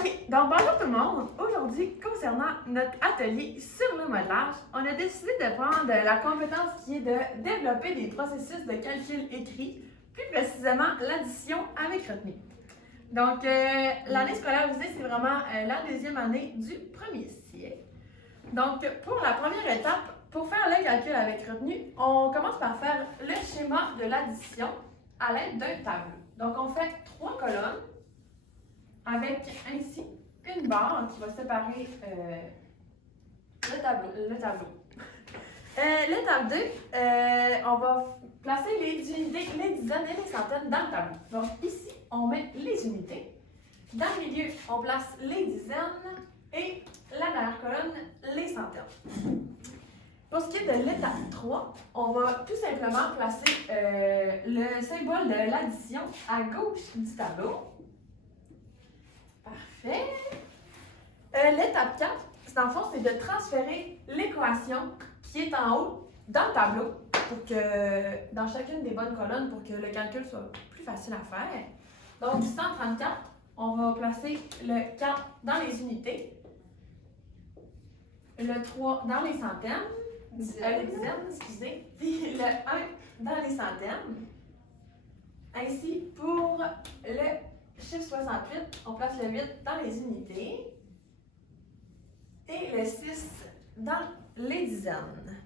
OK, donc bonjour tout le monde. Aujourd'hui, concernant notre atelier sur le modelage, on a décidé de prendre la compétence qui est de développer des processus de calcul écrit, plus précisément l'addition avec retenue. Donc, l'année scolaire visée, c'est vraiment la deuxième année du premier cycle. Donc, pour la première étape, pour faire le calcul avec retenue, on commence par faire le schéma de l'addition à l'aide d'un tableau. Donc, on fait 3 colonnes avec ainsi une barre qui va séparer le tableau. L'étape 2, on va placer les unités, les dizaines et les centaines dans le tableau. Donc ici, on met les unités. Dans le milieu, on place les dizaines et la dernière colonne, les centaines. Pour ce qui est de l'étape 3, on va tout simplement placer le symbole de l'addition à gauche du tableau. Parfait. L'étape 4, dans le fond, c'est de transférer l'équation qui est en haut dans le tableau pour que, dans chacune des bonnes colonnes pour que le calcul soit plus facile à faire. Donc, 134, on va placer le 4 dans les unités, le 3 dans les centaines, les dizaines, excusez, puis le 1 dans les centaines. Ainsi, pour le chiffre 68, on place le 8 dans les unités et le 6 dans les dizaines.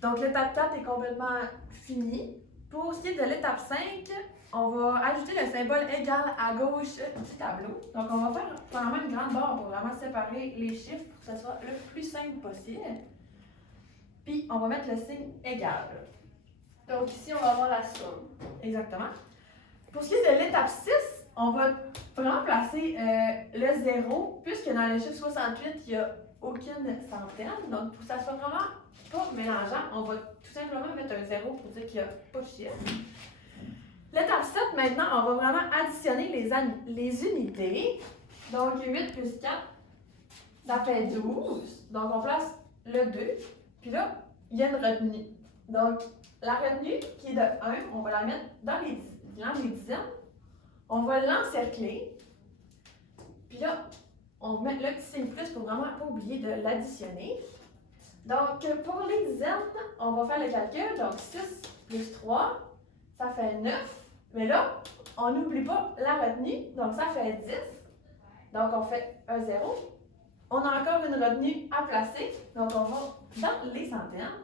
Donc, l'étape 4 est complètement finie. Pour ce qui est de l'étape 5, on va ajouter le symbole égal à gauche du tableau. Donc, on va faire vraiment une grande barre pour vraiment séparer les chiffres pour que ce soit le plus simple possible. Puis, on va mettre le signe égal. Donc ici, on va avoir la somme. Exactement. Pour ce qui est de l'étape 6, on va vraiment placer le 0, puisque dans le chiffre 68, il n'y a aucune centaine. Donc, pour que ça soit vraiment pas mélangeant, on va tout simplement mettre un 0 pour dire qu'il n'y a pas de chiffre. L'étape 7, maintenant, on va vraiment additionner les unités. Donc, 8 plus 4, ça fait 12. Donc, on place le 2. Puis là, il y a une retenue. Donc, la retenue qui est de 1, on va la mettre dans les dizaines. On va l'encercler. Puis là, on met le petit signe plus pour vraiment pas oublier de l'additionner. Donc, pour les dizaines, on va faire le calcul. Donc, 6 plus 3, ça fait 9. Mais là, on n'oublie pas la retenue. Donc, ça fait 10. Donc, on fait un 0. On a encore une retenue à placer. Donc, on va dans les centaines.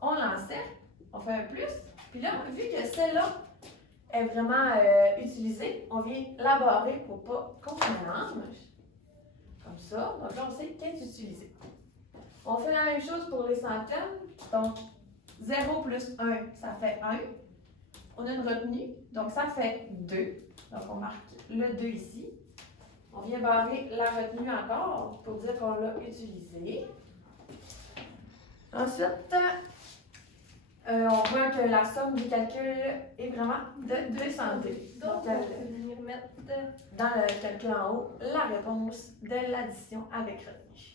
On l'encercle. On fait un plus. Puis là, vu que celle-là est vraiment utilisée, on vient la barrer pour pas qu'on se mélange. Comme ça. Donc là, on sait qu'elle est utilisée. On fait la même chose pour les centaines. Donc, 0 plus 1, ça fait 1. On a une retenue. Donc, ça fait 2. Donc, on marque le 2 ici. On vient barrer la retenue encore pour dire qu'on l'a utilisée. Ensuite, on voit que la somme du calcul est vraiment de 202. Donc, on va venir mettre dans le calcul en haut, la réponse de l'addition avec retenue.